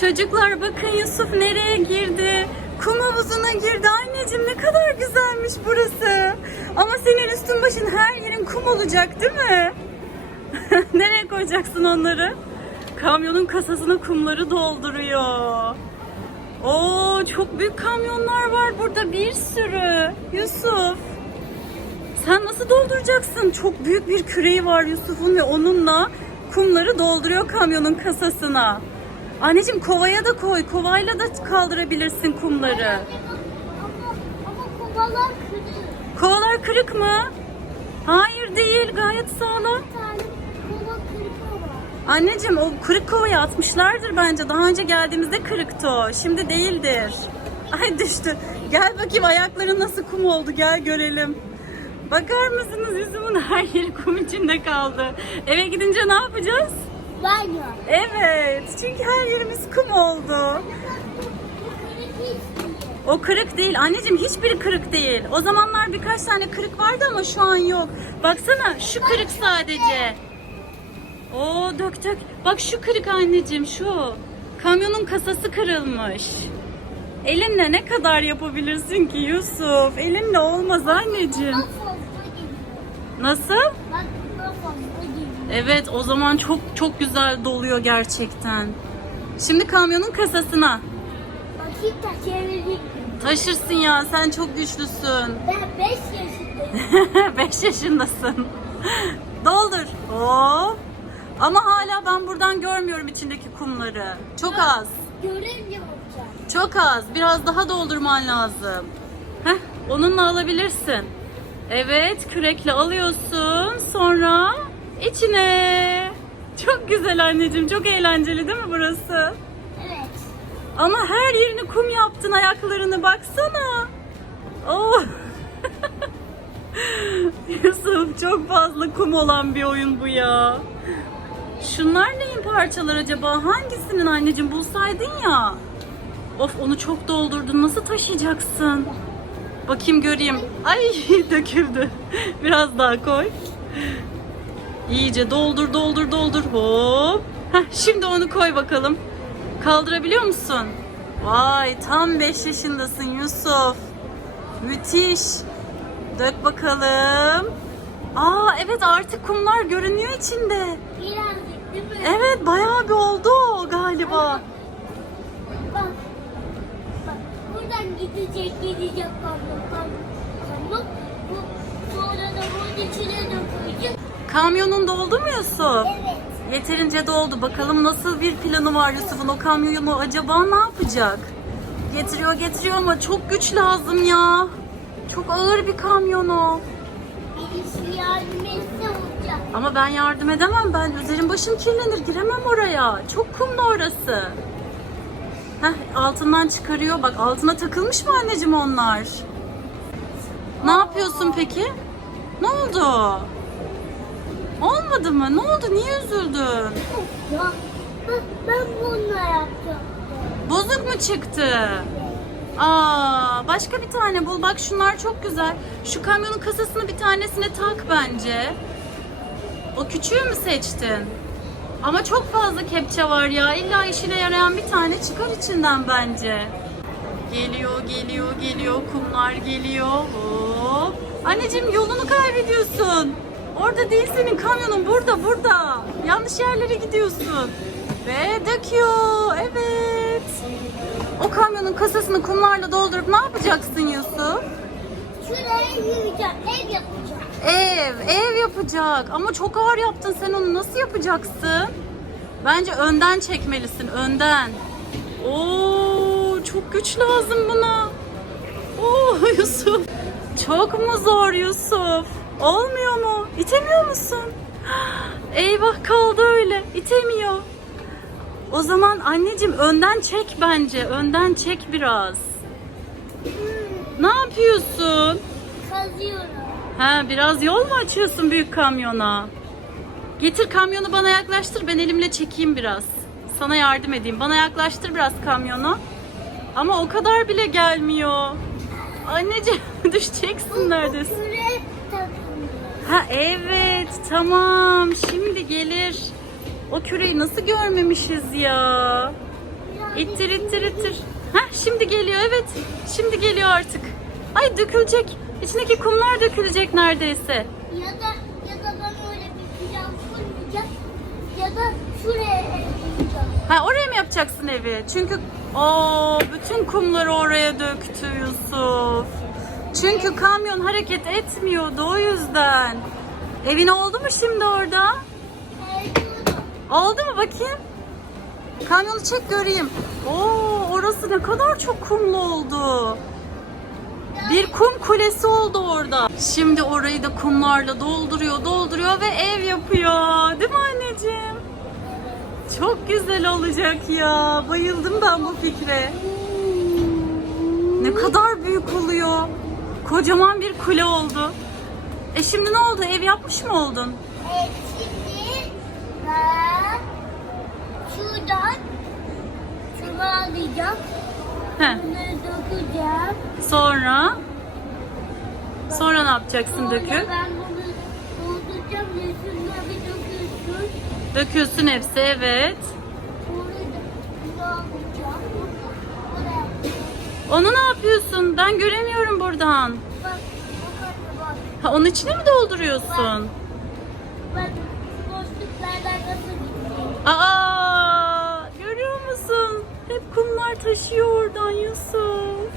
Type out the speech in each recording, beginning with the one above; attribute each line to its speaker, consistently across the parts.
Speaker 1: Çocuklar bakın Yusuf nereye girdi? Kum havuzuna girdi. Anneciğim ne kadar güzelmiş burası. Ama senin üstün başın her yerin kum olacak değil mi? nereye koyacaksın onları? Kamyonun kasasına kumları dolduruyor. Oo çok büyük kamyonlar var burada bir sürü. Yusuf. Sen nasıl dolduracaksın? Çok büyük bir küreği var Yusuf'un ve onunla kumları dolduruyor kamyonun kasasına. Anneciğim kovaya da koy. Kovayla da kaldırabilirsin kumları.
Speaker 2: Ama, ama kovalar kırık.
Speaker 1: Kovalar kırık mı? Hayır değil. Gayet sağlam. Anneciğim o kırık kovaya atmışlardır bence. Daha önce geldiğimizde kırıktı o. Şimdi değildir. Ay düştü. Gel bakayım ayakların nasıl kum oldu. Gel görelim. Bakar mısınız yüzümün her yeri kum içinde kaldı. Eve gidince ne yapacağız?
Speaker 2: Banyo.
Speaker 1: Evet. Çünkü her yerimiz kum oldu. O kırık değil. Anneciğim hiçbiri kırık değil. O zamanlar birkaç tane kırık vardı ama şu an yok. Baksana şu kırık sadece. Oo dök dök. Bak şu kırık anneciğim şu. Kamyonun kasası kırılmış. Elinle ne kadar yapabilirsin ki Yusuf? Elinle olmaz anneciğim. Nasıl?
Speaker 2: Bak.
Speaker 1: Evet o zaman çok çok güzel doluyor gerçekten. Şimdi kamyonun kasasına.
Speaker 2: Bakayım taşıyabilecek miyim?
Speaker 1: Taşırsın ya sen çok güçlüsün.
Speaker 2: Ben 5 yaşındayım.
Speaker 1: 5 yaşındasın. Doldur. Oo. Ama hala ben buradan görmüyorum içindeki kumları. Çok az.
Speaker 2: Görünce olacak.
Speaker 1: Çok az. Biraz daha doldurman lazım. Heh, onunla alabilirsin. Evet, kürekle alıyorsun. Sonra içine. Çok güzel anneciğim. Çok eğlenceli değil mi burası?
Speaker 2: Evet.
Speaker 1: Ama her yerini kum yaptın ayaklarını baksana. Oh. Yusuf çok fazla kum olan bir oyun bu ya. Şunlar neyin parçalar acaba? Hangisinin anneciğim bulsaydın ya. Of onu çok doldurdun. Nasıl taşıyacaksın? Bakayım göreyim. Ay döküldü. Biraz daha koy. İyice doldur doldur doldur. Hop. Heh, şimdi onu koy bakalım. Kaldırabiliyor musun? Vay tam 5 yaşındasın Yusuf. Müthiş. Dök bakalım. Aa evet artık kumlar görünüyor içinde.
Speaker 2: Birazcık değil mi?
Speaker 1: Evet bayağı bir oldu galiba.
Speaker 2: Bak. Bak. Buradan gidecek gidecek kamyon kamyon. Kamyon. Bu sonra da bunun içine dökülecek.
Speaker 1: Kamyonun doldu mu Yusuf?
Speaker 2: Evet.
Speaker 1: Yeterince doldu. Bakalım nasıl bir planı var Yusuf'un o kamyonu acaba ne yapacak? Getiriyor getiriyor ama çok güç lazım ya. Çok ağır bir kamyon o.
Speaker 2: Birisi yardım etse olacak.
Speaker 1: Ama ben yardım edemem. Ben üzerim başım kirlenir. Giremem oraya. Çok kumlu orası. Heh, altından çıkarıyor. Bak altına takılmış mı anneciğim onlar? Ne yapıyorsun peki? Ne oldu? Olmadı mı? Ne oldu? Niye üzüldün?
Speaker 2: Ya ben, ben bununla yaptım.
Speaker 1: Bozuk mu çıktı? Aa, başka bir tane bul. Bak şunlar çok güzel. Şu kamyonun kasasını bir tanesine tak bence. O küçüğü mü seçtin? Ama çok fazla kepçe var ya. İlla işine yarayan bir tane çıkar içinden bence. Geliyor, geliyor, geliyor. Kumlar geliyor. Hop. Anneciğim yolunu kaybediyorsun. Orada değil senin kamyonun. Burada, burada. Yanlış yerlere gidiyorsun. Ve döküyor. Evet. O kamyonun kasasını kumlarla doldurup ne yapacaksın Yusuf?
Speaker 2: Şuraya yürüyeceğim. Ev yapacağım.
Speaker 1: Ev, ev yapacak. Ama çok ağır yaptın sen onu. Nasıl yapacaksın? Bence önden çekmelisin, önden. Oo, çok güç lazım buna. Oo Yusuf. Çok mu zor Yusuf? Olmuyor mu? İtemiyor musun? Eyvah kaldı öyle. İtemiyor. O zaman anneciğim önden çek bence. Önden çek biraz. Ne yapıyorsun?
Speaker 2: Kazıyorum.
Speaker 1: Ha biraz yol mu açıyorsun büyük kamyona? Getir kamyonu bana yaklaştır ben elimle çekeyim biraz. Sana yardım edeyim. Bana yaklaştır biraz kamyonu. Ama o kadar bile gelmiyor. Anneciğim düşeceksin neredesin? Ha evet tamam şimdi gelir. O küreyi nasıl görmemişiz ya? İttir ittir ittir. Heh şimdi geliyor evet. Şimdi geliyor artık. Ay dökülecek. İçindeki kumlar dökülecek neredeyse.
Speaker 2: Ya da ya da ben öyle bir plan kurmayacağım. Ya da şuraya ekleyeceğim.
Speaker 1: Ha oraya mı yapacaksın evi? Çünkü o bütün kumları oraya döktü Yusuf. Çünkü kamyon hareket etmiyordu o yüzden. Evin oldu mu şimdi orada? Oldu mu bakayım? Kamyonu çek göreyim. Oo orası ne kadar çok kumlu oldu. Bir kum kulesi oldu orada. Şimdi orayı da kumlarla dolduruyor, dolduruyor ve ev yapıyor. Değil mi anneciğim? Çok güzel olacak ya. Bayıldım ben bu fikre. Ne kadar büyük oluyor. Kocaman bir kule oldu. E şimdi ne oldu? Ev yapmış mı oldun?
Speaker 2: Evet, şimdi ben şuradan şunu alacağım.
Speaker 1: Heh.
Speaker 2: Bunları dökeceğim.
Speaker 1: Sonra sonra ne yapacaksın
Speaker 2: Sonra
Speaker 1: döküp?
Speaker 2: ben bunu dolduracağım. Bir dökülsün.
Speaker 1: Döküyorsun hepsi evet.
Speaker 2: Sonra da bunu alacağım. Oraya.
Speaker 1: Onu ne yapıyorsun? Ben göremiyorum buradan.
Speaker 2: Bak, bak bak.
Speaker 1: Ha onun içine mi dolduruyorsun?
Speaker 2: Bak, boşluklardan nasıl gitti?
Speaker 1: Aa! Görüyor musun? Hep kumlar taşıyor oradan Yusuf.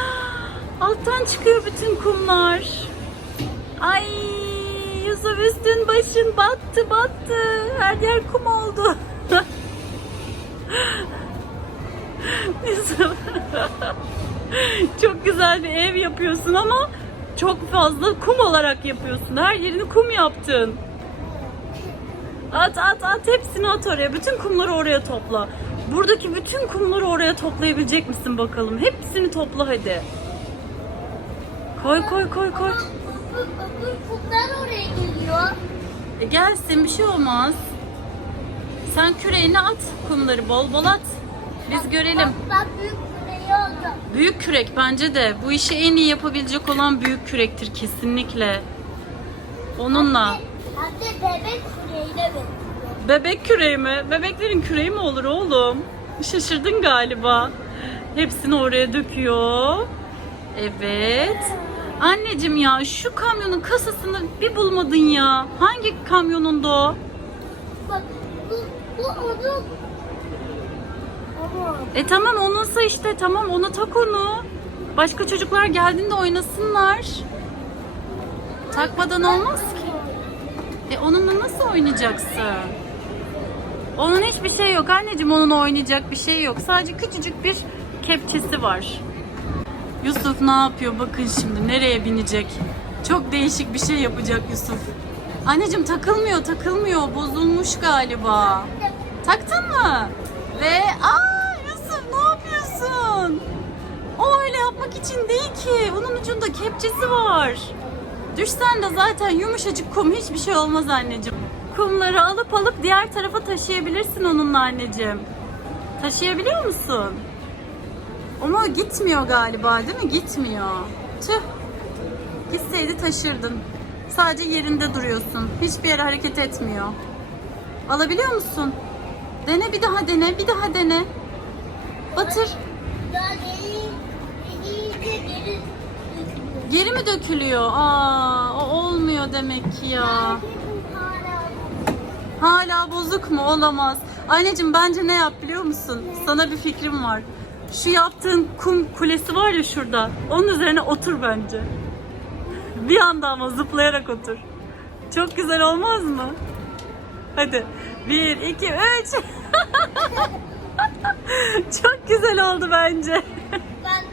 Speaker 1: Alttan çıkıyor bütün kumlar. Ay Yusuf üstün başın battı battı. Her yer kum oldu. Çok güzel bir ev yapıyorsun ama çok fazla kum olarak yapıyorsun. Her yerini kum yaptın. At at at hepsini at oraya. Bütün kumları oraya topla. Buradaki bütün kumları oraya toplayabilecek misin bakalım? Hepsini topla hadi. Koy koy koy koy.
Speaker 2: Öbür kumlar oraya geliyor.
Speaker 1: E gelsin bir şey olmaz. Sen küreğini at kumları bol bol at. Biz görelim.
Speaker 2: Bak, büyük küreği aldım.
Speaker 1: Büyük kürek bence de. Bu işi en iyi yapabilecek olan büyük kürektir kesinlikle. Onunla.
Speaker 2: Hatta bebek küreğiyle benziyor.
Speaker 1: Bebek küreği mi? Bebeklerin küreği mi olur oğlum? Şaşırdın galiba. Hepsini oraya döküyor. Evet. Anneciğim ya şu kamyonun kasasını bir bulmadın ya. Hangi kamyonunda o?
Speaker 2: Bak bu, bu onun.
Speaker 1: E tamam onunsa işte tamam ona tak onu. Başka çocuklar geldiğinde oynasınlar. Takmadan olmaz ki. E onunla nasıl oynayacaksın? Onun hiçbir şey yok anneciğim onun oynayacak bir şey yok. Sadece küçücük bir kepçesi var. Yusuf ne yapıyor bakın şimdi nereye binecek? Çok değişik bir şey yapacak Yusuf. Anneciğim takılmıyor takılmıyor bozulmuş galiba. Taktın mı? Ve aa Yusuf ne yapıyorsun? O öyle yapmak için değil ki. Onun ucunda kepçesi var. Düşsen de zaten yumuşacık kum hiçbir şey olmaz anneciğim. Kumları alıp alıp diğer tarafa taşıyabilirsin onunla anneciğim. Taşıyabiliyor musun? Ama gitmiyor galiba değil mi? Gitmiyor. Tüh. Gitseydi taşırdın. Sadece yerinde duruyorsun. Hiçbir yere hareket etmiyor. Alabiliyor musun? Dene bir daha dene, bir daha dene. Batır.
Speaker 2: daha geri.
Speaker 1: Geri mi dökülüyor? Aa, o olmuyor demek ki ya.
Speaker 2: Hala
Speaker 1: Hala bozuk mu? Olamaz. Anneciğim bence ne yap biliyor musun? Sana bir fikrim var. Şu yaptığın kum kulesi var ya şurada. Onun üzerine otur bence. Bir anda ama zıplayarak otur. Çok güzel olmaz mı? Hadi. Bir, iki, üç. Çok güzel oldu bence.
Speaker 2: ben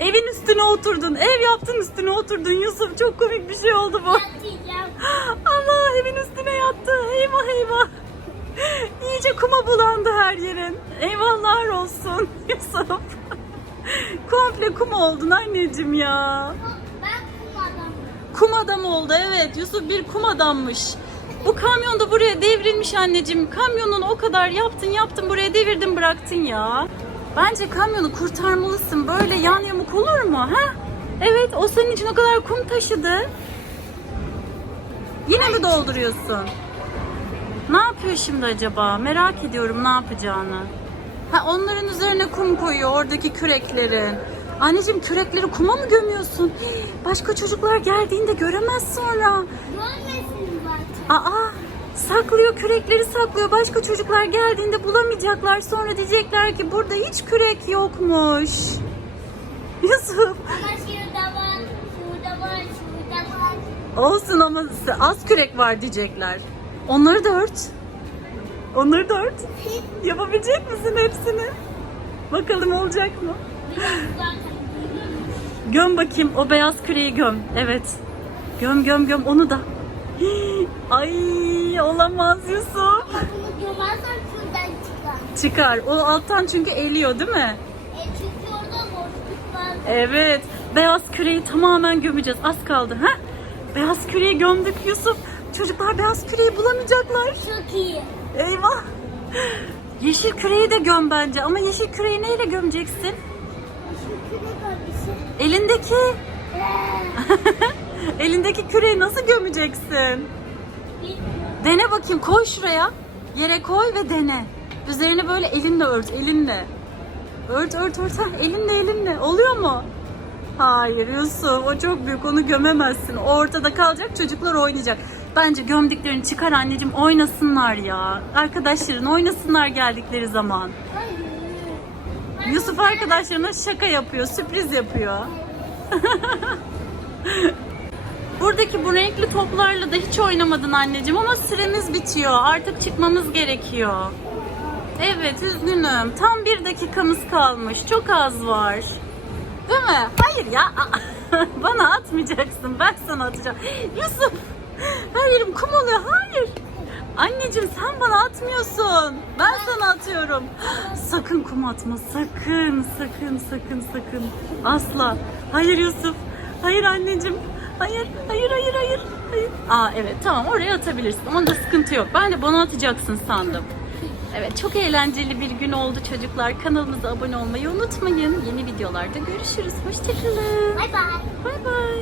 Speaker 1: Evin üstüne oturdun. Ev yaptın üstüne oturdun Yusuf. Çok komik bir şey oldu bu. Allah evin üstüne yattı. Eyvah eyvah. İyice kuma bulandı her yerin. Eyvahlar olsun Yusuf. Komple kum oldun anneciğim ya.
Speaker 2: Ben kumadan.
Speaker 1: Kum adam oldu evet. Yusuf bir kum adammış. Bu kamyon da buraya devrilmiş anneciğim. Kamyonun o kadar yaptın yaptın buraya devirdin bıraktın ya. Bence kamyonu kurtarmalısın. Böyle yan yamuk olur mu? Ha? Evet o senin için o kadar kum taşıdı. Yine mi dolduruyorsun? Ne yapıyor şimdi acaba? Merak ediyorum ne yapacağını. Ha, onların üzerine kum koyuyor oradaki küreklerin. Anneciğim kürekleri kuma mı gömüyorsun? Başka çocuklar geldiğinde göremez sonra.
Speaker 2: Görmesin.
Speaker 1: Aa saklıyor kürekleri saklıyor. Başka çocuklar geldiğinde bulamayacaklar. Sonra diyecekler ki burada hiç kürek yokmuş. Yusuf
Speaker 2: Ama şurada var, şurada var, şurada var.
Speaker 1: olsun ama az kürek var diyecekler. Onları da ört. Onları da ört. Yapabilecek misin hepsini? Bakalım olacak mı? Göm bakayım o beyaz küreği göm. Evet. Göm göm göm onu da. Ay olamaz Yusuf.
Speaker 2: Ama bunu gömersen şuradan çıkar.
Speaker 1: Çıkar. O alttan çünkü eliyor değil mi?
Speaker 2: E çünkü orada boşluk var.
Speaker 1: Evet. Beyaz küreği tamamen gömeceğiz. Az kaldı. ha? Beyaz küreği gömdük Yusuf. Çocuklar beyaz küreği bulamayacaklar.
Speaker 2: Çok iyi.
Speaker 1: Eyvah. Yeşil küreği de göm bence. Ama yeşil küreği neyle gömeceksin?
Speaker 2: Şu kürek abisi.
Speaker 1: Elindeki. Elindeki küreği nasıl gömeceksin? Dene bakayım koy şuraya. Yere koy ve dene. Üzerine böyle elinle ört, elinle. Ört ört ört. Heh, elinle elinle. Oluyor mu? Hayır Yusuf o çok büyük onu gömemezsin. O ortada kalacak çocuklar oynayacak. Bence gömdüklerini çıkar anneciğim oynasınlar ya. Arkadaşların oynasınlar geldikleri zaman. Yusuf arkadaşlarına şaka yapıyor, sürpriz yapıyor. Buradaki bu renkli toplarla da hiç oynamadın anneciğim ama süremiz bitiyor. Artık çıkmamız gerekiyor. Evet üzgünüm. Tam bir dakikamız kalmış. Çok az var. Değil mi? Hayır ya. Bana atmayacaksın. Ben sana atacağım. Yusuf. Her kum oluyor. Hayır. Anneciğim sen bana atmıyorsun. Ben sana atıyorum. Sakın kum atma. Sakın, sakın, sakın, sakın. Asla. Hayır Yusuf. Hayır anneciğim. Hayır, hayır, hayır, hayır. hayır. Aa evet tamam oraya atabilirsin. Ama da sıkıntı yok. Ben de bana atacaksın sandım. Evet çok eğlenceli bir gün oldu çocuklar. Kanalımıza abone olmayı unutmayın. Yeni videolarda görüşürüz. Hoşçakalın.
Speaker 2: Bay bay.
Speaker 1: Bay bay.